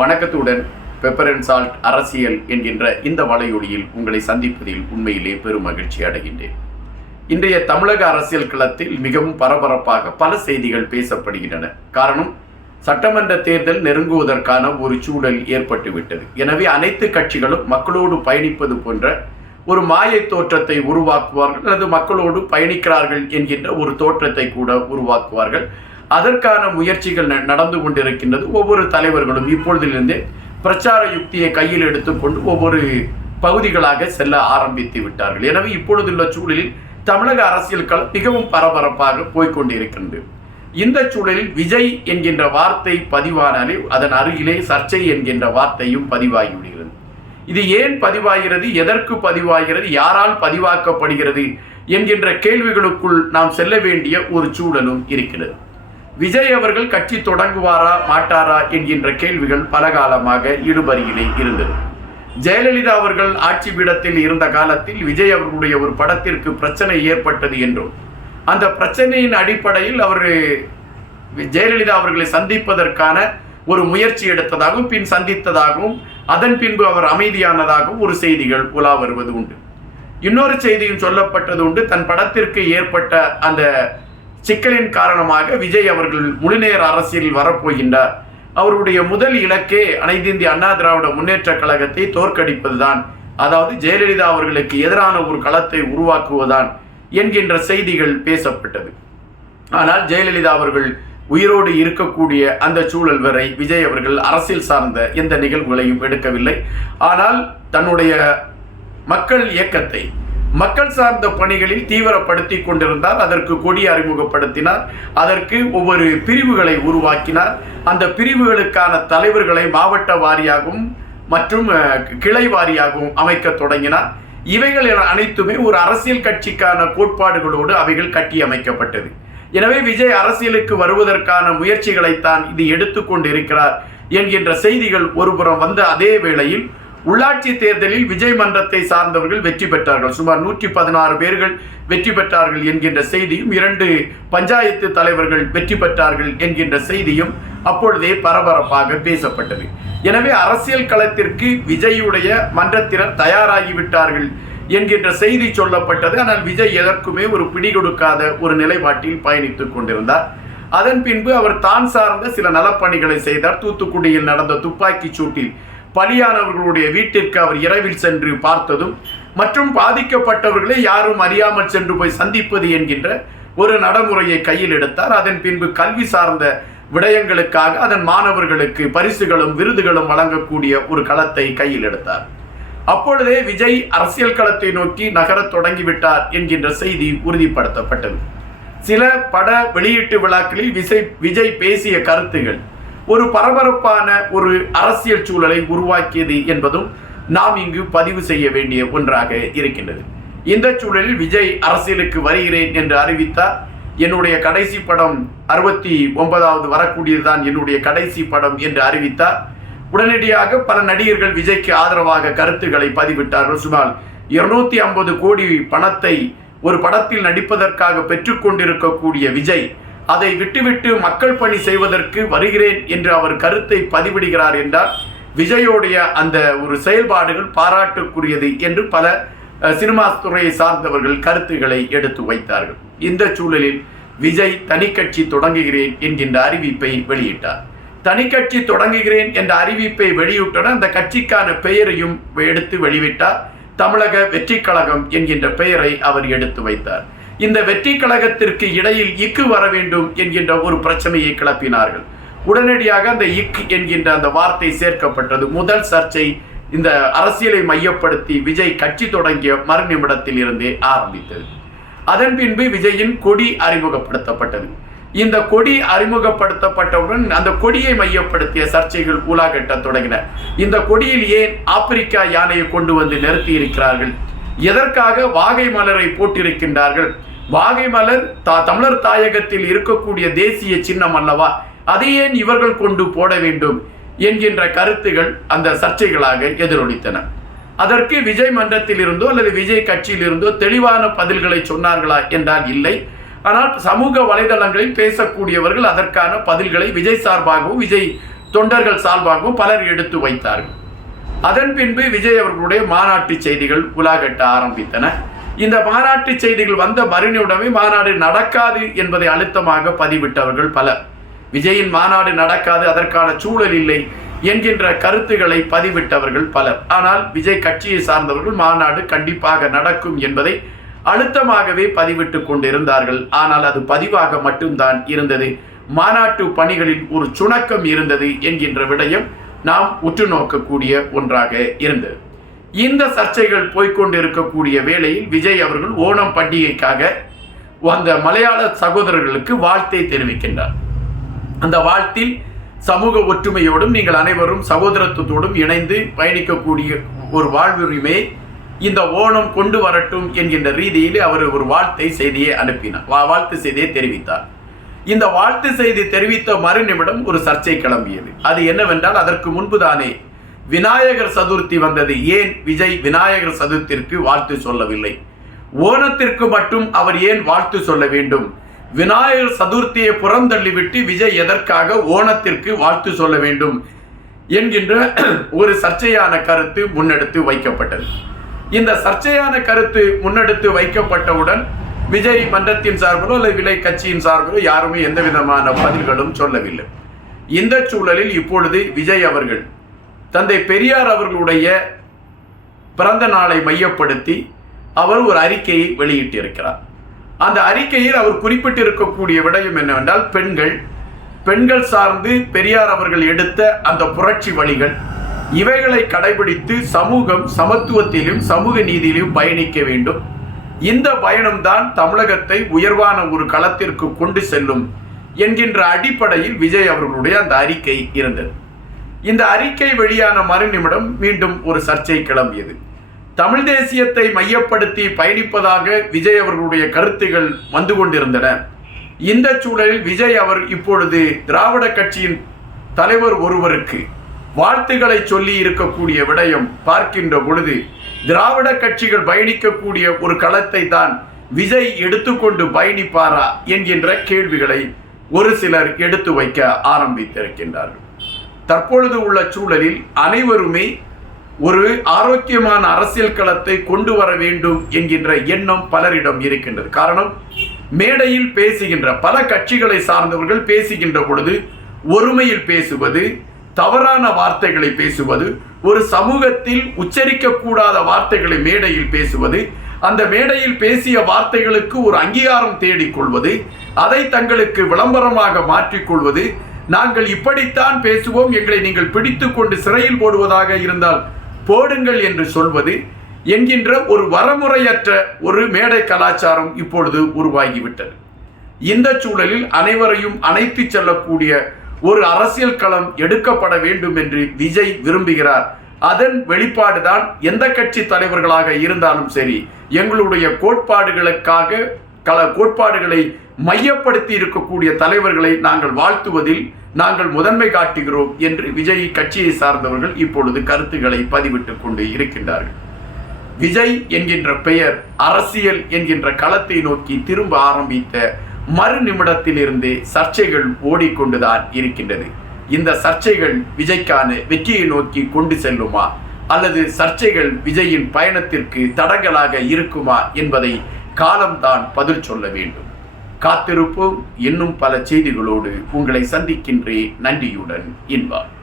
வணக்கத்துடன் pepper and salt அரசியல் என்கின்ற இந்த வலையொலியில் உங்களை சந்திப்பதில் உண்மையிலே பெரும் மகிழ்ச்சி அடைகின்றேன். இன்றைய தமிழக அரசியல் களத்தில் மிகவும் பரபரப்பாக பல செய்திகள் பேசப்படுகின்றன. காரணம் சட்டமன்ற தேர்தல் நெருங்குவதற்கான ஒரு சூழல் ஏற்பட்டுவிட்டது. எனவே அனைத்து கட்சிகளும் மக்களோடு பயணிப்பது போன்ற ஒரு மாயை தோற்றத்தை உருவாக்குவார்கள் அல்லது மக்களோடு பயணிக்கிறார்கள் என்கின்ற ஒரு தோற்றத்தை கூட உருவாக்குவார்கள். அதற்கான முயற்சிகள் ந- நடந்து கொண்டிருக்கின்றது. ஒவ்வொரு தலைவர்களும் இப்பொழுதிலிருந்தே பிரச்சார யுக்தியை கையில் எடுத்துக்கொண்டு ஒவ்வொரு பகுதிகளாக செல்ல ஆரம்பித்து விட்டார்கள். எனவே இப்பொழுதுள்ள சூழலில் தமிழக அரசியல் களம் மிகவும் பரபரப்பாக போய்கொண்டிருக்கின்றது. இந்த சூழலில் விஜய் என்கின்ற வார்த்தை பதிவானாலே அதன் அருகிலே சர்ச்சை என்கின்ற வார்த்தையும் பதிவாகிவிடுகிறது. இது ஏன் பதிவாகிறது? எதற்கு பதிவாகிறது? யாரால் பதிவாக்கப்படுகிறது? என்கின்ற கேள்விகளுக்குள் நாம் செல்ல வேண்டிய ஒரு சூழலும் இருக்கிறது. விஜய் அவர்கள் கட்சி தொடங்குவாரா மாட்டாரா என்கின்ற கேள்விகள் பல காலமாக இழுபறியிலே இருந்தது. ஜெயலலிதா அவர்கள் ஆட்சி பீடத்தில் இருந்த காலத்தில் விஜய் அவர்களுடைய ஒரு படத்திற்கு பிரச்சனை ஏற்பட்டது என்றும் அந்த பிரச்சனையின் அடிப்படையில் அவர் ஜெயலலிதா அவர்களை சந்திப்பதற்கான ஒரு முயற்சி எடுத்ததாகவும் பின் சந்தித்ததாகவும் அதன் பின்பு அவர் அமைதியானதாகவும் ஒரு செய்திகள் உலா வருவது உண்டு. இன்னொரு செய்தியும் சொல்லப்பட்டது உண்டு. தன் படத்திற்கு ஏற்பட்ட அந்த சிக்கலின் காரணமாக விஜய் அவர்கள் முழுநேர அரசியலில் வரப்போகின்றார். அவருடைய முதல் இலக்கே அனைத்து இந்திய அண்ணா திராவிட முன்னேற்ற கழகத்தை தோற்கடிப்பதுதான். அதாவது ஜெயலலிதா அவர்களுக்கு எதிரான ஒரு களத்தை உருவாக்குவதுதான் என்கின்ற செய்திகள் பேசப்பட்டது. ஆனால் ஜெயலலிதா அவர்கள் உயிரோடு இருக்கக்கூடிய அந்த சூழல் வரை விஜய் அவர்கள் அரசியல் சார்ந்த எந்த நிகழ்வுகளையும் எடுக்கவில்லை. ஆனால் தன்னுடைய மக்கள் இயக்கத்தை மக்கள் சார்ந்த பணிகளில் தீவிரப்படுத்தி கொண்டிருந்தார். அதற்கு கொடி அறிமுகப்படுத்தினார். அதற்கு ஒவ்வொரு பிரிவுகளை உருவாக்கினார். அந்த பிரிவுகளுக்கான தலைவர்களை மாவட்ட வாரியாகவும் மற்றும் கிளை வாரியாகவும் அமைக்க தொடங்கினார். இவைகள் என அனைத்துமே ஒரு அரசியல் கட்சிக்கான கோட்பாடுகளோடு அவைகள் கட்டி அமைக்கப்பட்டது. எனவே விஜய் அரசியலுக்கு வருவதற்கான முயற்சிகளைத்தான் இது எடுத்துக்கொண்டிருக்கிறார் என்கின்ற செய்திகள் ஒருபுறம் வந்த அதே வேளையில் உள்ளாட்சி தேர்தலில் விஜய் மன்றத்தை சார்ந்தவர்கள் வெற்றி பெற்றார்கள். சுமார் நூற்றி பதினாறு பேர்கள் வெற்றி பெற்றார்கள் என்கின்ற செய்தியும் இரண்டு பஞ்சாயத்து தலைவர்கள் வெற்றி பெற்றார்கள் என்கின்ற செய்தியும் அப்பொழுதே பரபரப்பாக பேசப்பட்டது. எனவே அரசியல் களத்திற்கு விஜயுடைய மன்றத்தினர் தயாராகிவிட்டார்கள் என்கின்ற செய்தி சொல்லப்பட்டது. ஆனால் விஜய் எதற்குமே ஒரு பிடி கொடுக்காத ஒரு நிலைப்பாட்டில் பயணித்துக் கொண்டிருந்தார். அதன் பின்பு அவர் தான் சார்ந்த சில நலப்பணிகளை செய்தார். தூத்துக்குடியில் நடந்த துப்பாக்கிச் சூட்டில் பலியானவர்களுடைய வீட்டிற்கு அவர் இரவில் சென்று பார்த்ததும் மற்றும் பாதிக்கப்பட்டவர்களை யாரும் அறியாமல் சென்று போய் சந்திப்பது என்கின்ற ஒரு நடைமுறையை கையில் எடுத்தார். அதன் பின்பு கல்வி சார்ந்த விடயங்களுக்காக அதன் மாணவர்களுக்கு பரிசுகளும் விருதுகளும் வழங்கக்கூடிய ஒரு களத்தை கையில் எடுத்தார். அப்பொழுதே விஜய் அரசியல் களத்தை நோக்கி நகரத் தொடங்கிவிட்டார் என்கின்ற செய்தி உறுதிப்படுத்தப்பட்டது. சில பட வெளியீட்டு விழாக்களில் விஜய் விஜய் பேசிய கருத்துகள் ஒரு பரபரப்பான ஒரு அரசியல் சூழலை உருவாக்கியது என்பதும் நாம் இங்கு பதிவு செய்ய வேண்டிய ஒன்றாக இருக்கின்றது. இந்த சூழலில் விஜய் அரசியலுக்கு வருகிறேன் என்று அறிவித்தார். என்னுடைய கடைசி படம் அறுபத்தி ஒன்பதாவது வரக்கூடியதுதான் என்னுடைய கடைசி படம் என்று அறிவித்தார். உடனடியாக பல நடிகர்கள் விஜய்க்கு ஆதரவாக கருத்துக்களை பதிவிட்டார்கள். சுமார் இருநூத்தி ஐம்பது கோடி பணத்தை ஒரு படத்தில் நடிப்பதற்காக பெற்றுக்கொண்டிருக்கக்கூடிய விஜய் அதை விட்டுவிட்டு மக்கள் பணி செய்வதற்கு வருகிறேன் என்று அவர் கருத்தை பதிவிடுகிறார் என்றால் விஜயோடைய அந்த ஒரு செயல்பாடுகள் பாராட்டுக்குரியது என்று பல சினிமா துறையை சார்ந்தவர்கள் கருத்துக்களை எடுத்து வைத்தார்கள். இந்த சூழலில் விஜய் தனி கட்சி தொடங்குகிறேன் என்கின்ற அறிவிப்பை வெளியிட்டார். தனி கட்சி தொடங்குகிறேன் என்ற அறிவிப்பை வெளியிட்டன அந்த கட்சிக்கான பெயரையும் எடுத்து வெளியிட்டார் தமிழக வெற்றி கழகம் என்கின்ற பெயரை அவர் எடுத்து வைத்தார். இந்த வெற்றி கழகத்திற்கு இடையில் இக்கு வர வேண்டும் என்கின்ற ஒரு பிரச்சனையை கிளப்பினார்கள். உடனடியாக அந்த இக் என்கின்ற அந்த வார்த்தை சேர்க்கப்பட்டது. முதல் சர்ச்சை இந்த அரசியலை மையப்படுத்தி விஜய் கட்சி தொடங்கிய மறுநிமிடத்தில் இருந்தே ஆரம்பித்தது. அதன் பின்பு விஜயின் கொடி அறிமுகப்படுத்தப்பட்டது. இந்த கொடி அறிமுகப்படுத்தப்பட்டவுடன் அந்த கொடியை மையப்படுத்திய சர்ச்சைகள் உலாகட்ட தொடங்கின. இந்த கொடியில் ஏன் ஆப்பிரிக்கா யானையை கொண்டு வந்து நிறுத்தி இருக்கிறார்கள் எதற்காக வாகை மலரை போட்டிருக்கின்றார்கள்? வாகை மலர் தா தமிழர் தாயகத்தில் இருக்கக்கூடிய தேசிய சின்னம் அல்லவா? அதை ஏன் இவர்கள் கொண்டு போட வேண்டும் என்கின்ற கருத்துகள் அந்த சர்ச்சைகளாக எதிரொலித்தன. அதற்கு விஜய் மன்றத்தில் இருந்தோ அல்லது விஜய் கட்சியில் இருந்தோ தெளிவான பதில்களை சொன்னார்களா என்றால் இல்லை. ஆனால் சமூக வலைதளங்களில் பேசக்கூடியவர்கள் அதற்கான பதில்களை விஜய் சார்பாகவும் விஜய் தொண்டர்கள் சார்பாகவும் பலர் எடுத்து வைத்தார்கள். அதன் பின்பு விஜய் அவர்களுடைய மாநாட்டு செய்திகள் உலாகட்ட ஆரம்பித்தன. இந்த மாநாட்டு செய்திகள் வந்த மறுநிமிடமே மாநாடு நடக்காது என்பதை அழுத்தமாக பதிவிட்டவர்கள் பலர். விஜயின் மாநாடு நடக்காது அதற்கான சூழல் இல்லை என்கின்ற கருத்துக்களை பதிவிட்டவர்கள் பலர். ஆனால் விஜய் கட்சியை சார்ந்தவர்கள் மாநாடு கண்டிப்பாக நடக்கும் என்பதை அழுத்தமாகவே பதிவிட்டு கொண்டிருந்தார்கள். ஆனால் அது பதிவாக மட்டும்தான் இருந்தது. மாநாட்டு பணிகளில் ஒரு சுணக்கம் இருந்தது என்கின்ற விடயம் நாம் உற்று நோக்கக்கூடிய ஒன்றாக இருந்தது இந்த சர்ச்சைகள் போய்கொண்டிருக்கக்கூடிய வேளையில் விஜய் அவர்கள் ஓணம் பண்டிகைக்காக வந்த மலையாள சகோதரர்களுக்கு வாழ்த்தை தெரிவிக்கின்றார். அந்த வாழ்த்தில் சமூக ஒற்றுமையோடும் நீங்கள் அனைவரும் சகோதரத்துவத்தோடும் இணைந்து பயணிக்கக்கூடிய ஒரு வாழ்வுரிமையை இந்த ஓணம் கொண்டு வரட்டும் என்கின்ற ரீதியில் அவர் ஒரு வாழ்த்தை செய்தியை அனுப்பினார். வாழ்த்து செய்தியை தெரிவித்தார். இந்த வாழ்த்து செய்தி தெரிவித்த மறுநிமிடம் ஒரு சர்ச்சை கிளம்பியது. அது என்னவென்றால் அதற்கு முன்புதானே விநாயகர் சதுர்த்தி வந்தது. ஏன் விஜய் விநாயகர் சதுர்த்திற்கு வாழ்த்து சொல்லவில்லை? ஓணத்திற்கு மட்டும் அவர் ஏன் வாழ்த்து சொல்ல வேண்டும்? விநாயகர் சதுர்த்தியை புறந்தள்ளிவிட்டு விஜய் எதற்காக ஓணத்திற்கு வாழ்த்து சொல்ல வேண்டும்? என்கின்ற ஒரு சர்ச்சையான கருத்து முன்னெடுத்து வைக்கப்பட்டது. இந்த சர்ச்சையான கருத்து முன்னெடுத்து வைக்கப்பட்டவுடன் விஜய் மன்றத்தின் சார்பிலோ அல்லது விலை கட்சியின் சார்பிலோ யாருமே எந்த விதமான பதில்களும் சொல்லவில்லை. இந்த சூழலில் இப்பொழுது விஜய் அவர்கள் தந்தை பெரியார் அவர்களுடைய பிறந்த நாளை மையப்படுத்தி அவர் ஒரு அறிக்கையை வெளியிட்டிருக்கிறார். அந்த அறிக்கையில் அவர் குறிப்பிட்டிருக்கக்கூடிய விடயம் என்னவென்றால் பெண்கள் பெண்கள் சார்ந்து பெரியார் அவர்கள் எடுத்த அந்த புரட்சி வழிகள் இவைகளை கடைபிடித்து சமூகம் சமத்துவத்திலும் சமூக நீதியிலும் பயணிக்க வேண்டும். இந்த பயணம்தான் தமிழகத்தை உயர்வான ஒரு களத்திற்கு கொண்டு செல்லும் என்கின்ற அடிப்படையில் விஜய் அவர்களுடைய அந்த அறிக்கை இருந்தது. இந்த அறிக்கை வெளியான மறுநிமிடம் மீண்டும் ஒரு சர்ச்சை கிளம்பியது. தமிழ் தேசியத்தை மையப்படுத்தி பயணிப்பதாக விஜய் அவர்களுடைய கருத்துகள் வந்து கொண்டிருந்தன. இந்த சூழலில் விஜய் அவர் இப்பொழுது திராவிட கட்சியின் தலைவர் ஒருவருக்கு வாழ்த்துக்களை சொல்லி இருக்கக்கூடிய விடயம் பார்க்கின்ற பொழுது திராவிட கட்சிகள் பயணிக்கக்கூடிய ஒரு களத்தை தான் விஜய் எடுத்துக்கொண்டு பயணிப்பாரா என்கின்ற கேள்விகளை ஒரு சிலர் எடுத்து வைக்க ஆரம்பித்திருக்கின்றார்கள். தற்பொழுது உள்ள சூழலில் அனைவருமே ஒரு ஆரோக்கியமான அரசியல் களத்தை கொண்டு வர வேண்டும் என்கின்ற எண்ணம் பலரிடம் இருக்கின்றது. காரணம் மேடையில் பேசுகின்ற பல கட்சிகளை சார்ந்தவர்கள் பேசுகின்ற பொழுது ஒருமையில் பேசுவது தவறான வார்த்தைகளை பேசுவது ஒரு சமூகத்தில் உச்சரிக்கக்கூடாத வார்த்தைகளை மேடையில் பேசுவது அந்த மேடையில் பேசிய வார்த்தைகளுக்கு ஒரு அங்கீகாரம் தேடிக்கொள்வது அதை தங்களுக்கு விளம்பரமாக மாற்றிக்கொள்வது நாங்கள் இப்படித்தான் பேசுவோம் எங்களை நீங்கள் பிடித்து கொண்டு சிறையில் போடுவதாக இருந்தால் போடுங்கள் என்று சொல்வது என்கின்ற ஒரு வரமுறையற்ற ஒரு மேடை கலாச்சாரம் இப்பொழுது உருவாகிவிட்டது. இந்த சூழலில் அனைவரையும் அணைத்து செல்லக்கூடிய ஒரு அரசியல் களம் எடுக்கப்பட வேண்டும் என்று விஜய் விரும்புகிறார். அதன் வெளிப்பாடுதான் எந்த கட்சி தலைவர்களாக இருந்தாலும் சரி எங்களுடைய கோட்பாடுகளுக்காக கல கோட்பாடுகளை மையப்படுத்தி இருக்கக்கூடிய தலைவர்களை நாங்கள் வாழ்த்துவதில் நாங்கள் முதன்மை காட்டுகிறோம் என்று விஜய் கட்சியை சார்ந்தவர்கள் இப்பொழுது கருத்துக்களை பதிவிட்டுக் கொண்டு இருக்கின்றார்கள். விஜய் என்கின்ற பெயர் அரசியல் என்கின்ற களத்தை நோக்கி திரும்ப ஆரம்பித்த மறு நிமிடத்திலிருந்து சர்ச்சைகள் ஓடிக்கொண்டுதான் இருக்கின்றது. இந்த சர்ச்சைகள் விஜய்க்கான வெற்றியை நோக்கி கொண்டு செல்லுமா? அல்லது சர்ச்சைகள் விஜயின் பயணத்திற்கு தடங்களாக இருக்குமா என்பதை காலம்தான் பதில் சொல்ல வேண்டும். காத்திருப்போம். இன்னும் பல செய்திகளோடு உங்களை சந்திக்கின்றேன் நன்றியுடன் இன்பார்